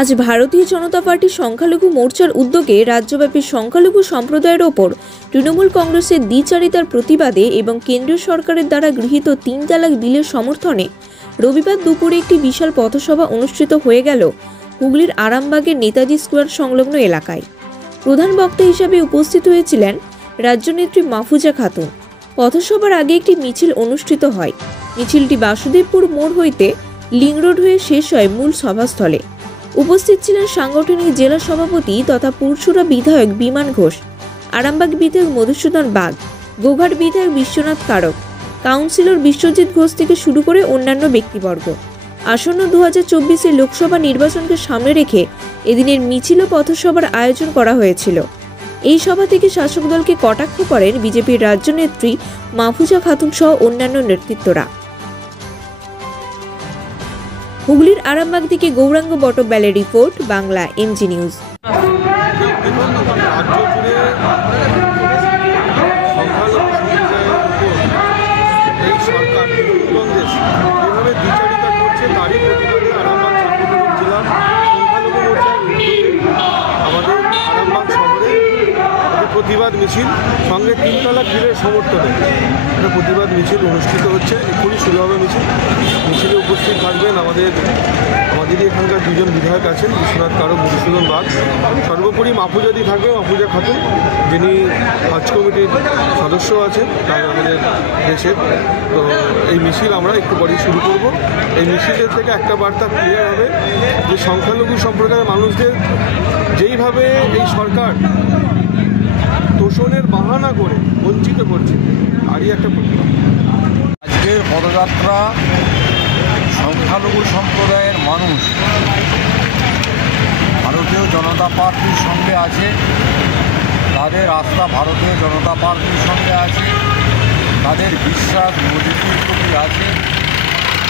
আজ ভারতীয় জনতা পার্টি সংখ্যালঘু মোর্চার উদ্যোগে রাজ্যব্যাপী সংখ্যালঘু সম্প্রদায়ের ওপর তৃণমূল কংগ্রেসের দ্বিচারিতার প্রতিবাদে এবং কেন্দ্রীয় সরকারের দ্বারা গৃহীত 3 তালাক বিলের সমর্থনে রবিবার দুপুরে একটি বিশাল পথসভা অনুষ্ঠিত হয়ে গেল হুগলির আরামবাগের নেতাজি স্কোয়ার সংলগ্ন এলাকায়। প্রধান বক্তা হিসাবে উপস্থিত হয়েছিলেন রাজ্যনেত্রী মাহফুজা খাতুন। পথসভার আগে একটি মিছিল অনুষ্ঠিত হয়। মিছিলটি বাসুদেবপুর মোড় হইতে লিং রোড হয়ে শেষ হয় মূল সভাস্থলে। উপস্থিত ছিলেন সাংগঠনিক জেলা সভাপতি তথা পুরসুরা বিধায়ক বিমান ঘোষ, আরামবাগ বিধায়ক মধুসূদন বাগ, গোঘাট বিধায়ক বিশ্বনাথ কারক, কাউন্সিলর বিশ্বজিৎ ঘোষ থেকে শুরু করে অন্যান্য ব্যক্তিবর্গ। আসন্ন 2024 লোকসভা নির্বাচনকে সামনে রেখে এদিনের মিছিল ও পথসভার আয়োজন করা হয়েছিল। এই সভা থেকে শাসক দলকে কটাক্ষ করেন বিজেপির রাজ্যনেত্রী মাহফুজা খাতুন সহ অন্যান্য নেতৃত্বরা। হুগলির আরামবাগ থেকে গৌরাঙ্গ বটব্যালের রিপোর্ট, বাংলা এমজি নিউজ। প্রতিবাদ মিছিল সঙ্গে 3 তালাক বিলের সমর্থনে একটা প্রতিবাদ মিছিল অনুষ্ঠিত হচ্ছে। এক্ষুনি শুরু হবে মিছিল। মিছিলে উপস্থিত থাকবেন আমাদেরই এখানকার দুজন বিধায়ক আছেন, বিশ্বনাথ কারক, মধুসূদন বাগ। সর্বোপরি মাহফুজাদি থাকবে, মাহফুজা খাতুন, যিনি হজ কমিটির সদস্য আছেন আমাদের দেশের। তো এই মিছিল আমরা একটু পরেই শুরু করব। এই মিছিলের থেকে একটা বার্তা ক্লিয়ার হবে যে সংখ্যালঘু সম্প্রদায়ের মানুষদের যেইভাবে এই সরকার তোষণের বাহানা করে বঞ্চিত করছে, তারই একটা প্রতিবাদ। আজকের পদযাত্রা সংখ্যালঘু সম্প্রদায়ের মানুষ ভারতীয় জনতা পার্টির সঙ্গে আছে, তাদের আস্থা ভারতীয় জনতা পার্টির সঙ্গে আছে, তাদের বিশ্বাস মোদিজির প্রতি আছে।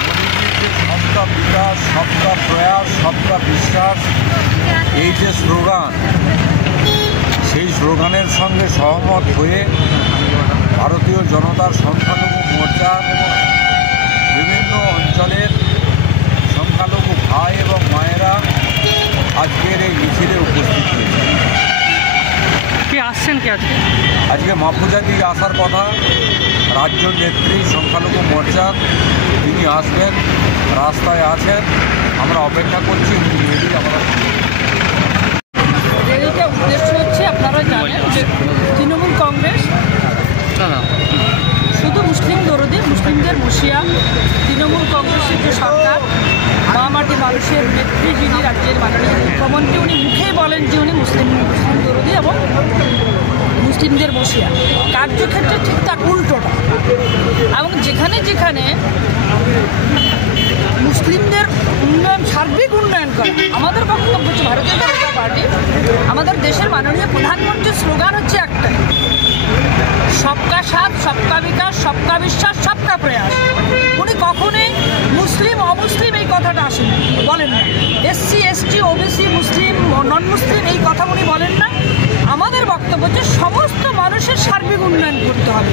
মোদিজির যে সবকা বিকাশ, সবকা প্রয়াস, সবকা বিশ্বাস, এই যে স্লোগান, সেই স্লোগানের সঙ্গে সহমত হয়ে ভারতীয় জনতার সংখ্যালঘু মোর্চা বিভিন্ন অঞ্চলের সংখ্যালঘু ভাই এবং মায়েরা আজকের এই মিছিলে উপস্থিত হয়েছে। কে আসছেন কি আজকে মাহফুজাদি আসার কথা, রাজ্য নেত্রী সংখ্যালঘু মোর্চা তিনি আসবেন, রাস্তায় আছেন, আমরা অপেক্ষা করছি। উদ্দেশ্য হচ্ছে, আপনারা জানেন যে তৃণমূল কংগ্রেস শুধু মুসলিম দরদি, মুসলিমদের মুশিয়া। তৃণমূল কংগ্রেসের যে সরকার, মামাটি মানুষের নেত্রী যিনি রাজ্যের মাননীয় মুখ্যমন্ত্রী, উনি মুখেই বলেন যে উনি মুসলিম দরদি এবং মুসলিমদের মুশিয়া। কার্যক্ষেত্রে ঠিক তার উল্টোটা। এবং যেখানে যেখানে মুসলিমদের উন্নয়ন, সার্বিক উন্নয়ন করে, আমাদের বক্তব্য হচ্ছে ভারতীয় জনতা পার্টি, আমাদের দেশের মাননীয় প্রধানমন্ত্রীর স্লোগান হচ্ছে একটাই, সবকা সাথ, সবকা বিকাশ, সবকা বিশ্বাস, সবকা প্রয়াস। উনি কখনোই মুসলিম অমুসলিম এই কথাটা আসেন বলেন না, এসসি এসটি ওবিসি মুসলিম নন মুসলিম এই কথা উনি বলেন না। আমাদের বক্তব্য হচ্ছে সমস্ত মানুষের সার্বিক উন্নয়ন করতে হবে।